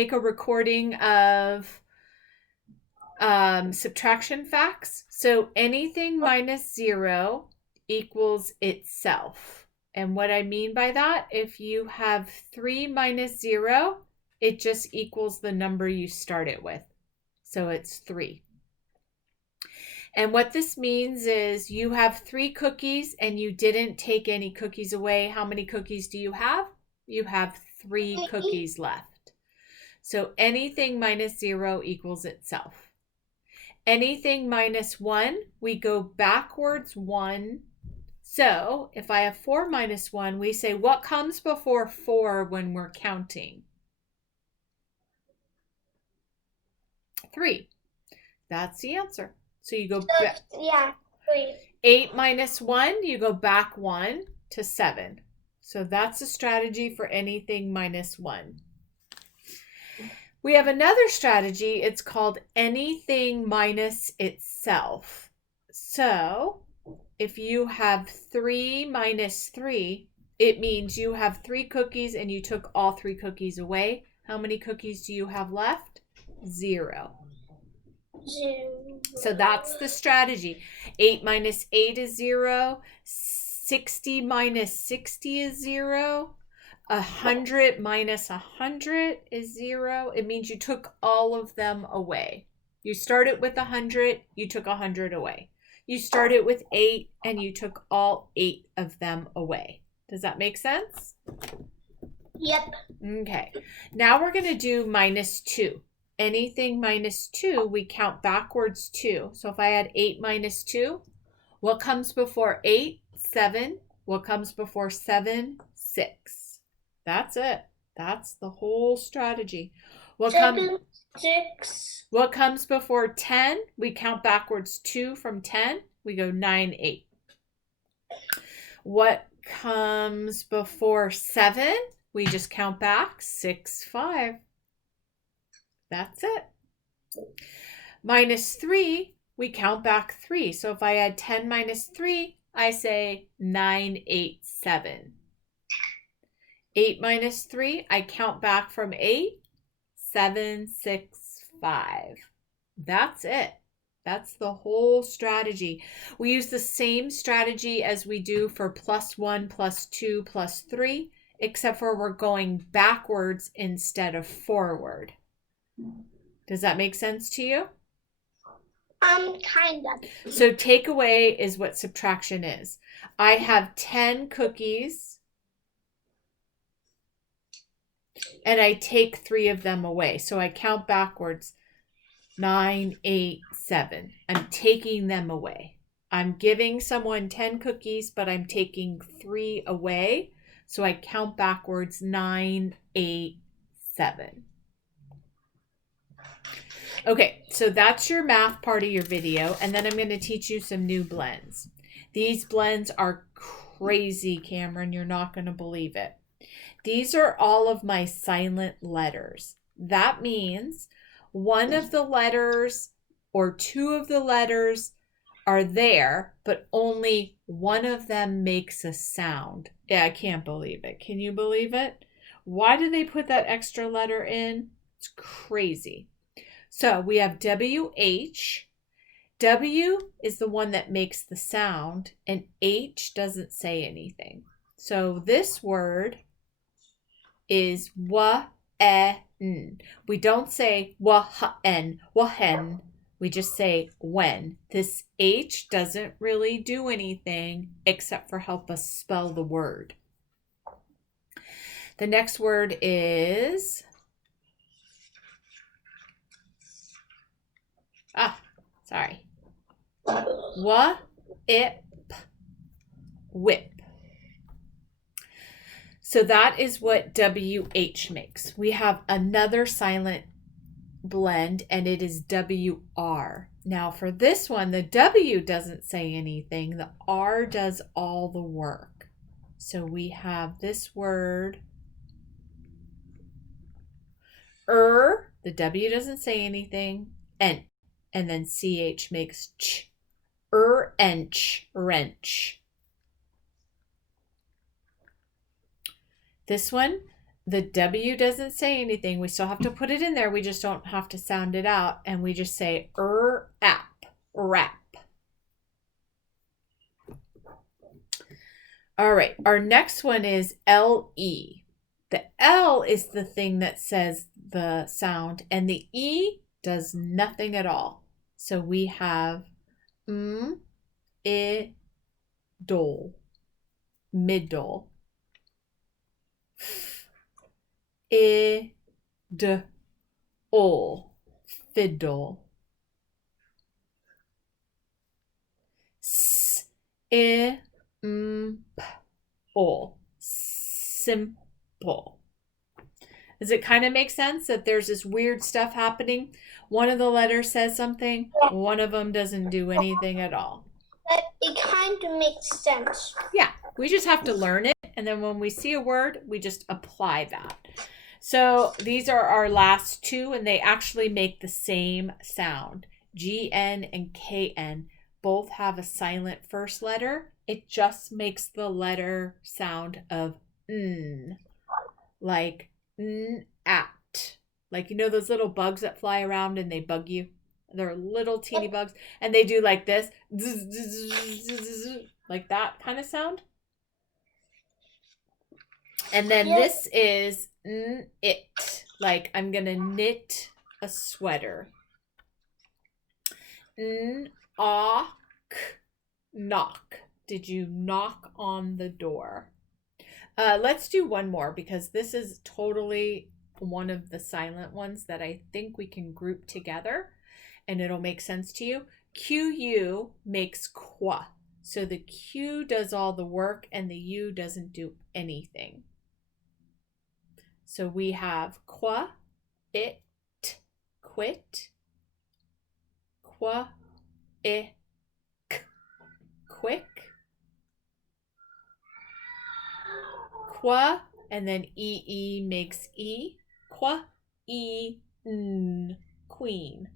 make a recording of subtraction facts. So anything minus 0 equals itself. And what I mean by that, if you have 3 minus 0, it just equals the number you started with. So it's 3. And what this means is you have 3 cookies and you didn't take any cookies away. How many cookies do you have? You have 3 cookies left. So anything minus 0 equals itself. Anything minus 1, we go backwards 1. So if I have 4 minus 1, we say what comes before 4 when we're counting? 3. That's the answer. So you go back. Yeah, 3. 8 minus 1, you go back 1 to 7. So that's a strategy for anything minus 1. We have another strategy. It's called anything minus itself. So if you have 3 minus 3, it means you have 3 cookies and you took all 3 cookies away. How many cookies do you have left? 0. 0. So that's the strategy. 8 minus 8 is 0. 60 minus 60 is 0. 100 minus 100 is 0. It means you took all of them away. You started with 100, you took 100 away. You started with 8 and you took all 8 of them away. Does that make sense? Yep. Okay. Now we're going to do minus 2. Anything minus 2, we count backwards 2. So if I add 8 minus 2, what comes before 8? 7. What comes before 7? 6. That's it. That's the whole strategy. 7, 6. What comes before 10? We count backwards 2 from 10. We go 9, 8. What comes before 7? We just count back 6, 5. That's it. Minus 3, we count back 3. So if I add 10 minus 3, I say 9, 8, 7. 8 minus 3, I count back from 8, 7, 6, 5. That's it. That's the whole strategy. We use the same strategy as we do for plus 1, plus 2, plus 3, except for we're going backwards instead of forward. Does that make sense to you? Kind of. So takeaway is what subtraction is. I have 10 cookies and I take 3 of them away. So I count backwards 9, 8, 7. I'm taking them away. I'm giving someone 10 cookies, but I'm taking 3 away. So I count backwards 9, 8, 7. Okay, so that's your math part of your video. And then I'm going to teach you some new blends. These blends are crazy, Cameron. You're not going to believe it. These are all of my silent letters. That means one of the letters or 2 of the letters are there, but only one of them makes a sound. Yeah, I can't believe it. Can you believe it? Why do they put that extra letter in? It's crazy. So we have WH. W is the one that makes the sound, and H doesn't say anything. So this word is wa-en. We don't say wa-hen, wa-hen. We just say when. This H doesn't really do anything except for help us spell the word. The next word is wa-ip, whip. So that is what WH makes. We have another silent blend and it is WR. Now for this one, the W doesn't say anything. The R does all the work. So we have this word, the W doesn't say anything, and then CH makes ch, ench, wrench. This one, The W doesn't say anything. We still have to put it in there. We just don't have to sound it out. And we just say app, wrap. All right. Our next one is LE. The L is the thing that says the sound, and the E does nothing at all. So we have dole, middle. Ol, fiddle. Ol, simple. Does it kind of make sense that there's this weird stuff happening? One of the letters says something, one of them doesn't do anything at all. But it kind of makes sense. Yeah, we just have to learn it, and then when we see a word, we just apply that. So these are our last two, and they actually make the same sound. GN and KN both have a silent first letter. It just makes the letter sound of n, like at. Like, you know those little bugs that fly around and they bug you? They're little teeny bugs, and they do like this, like that kind of sound. And then this is it, like I'm gonna knit a sweater. Knock. Did you knock on the door? Let's do one more, because this is totally one of the silent ones that I think we can group together and it'll make sense to you. QU makes qua. So the Q does all the work and the U doesn't do anything. So we have qua, it, quit, qua, quick, qua, and then EE makes E, qua, E, N, queen.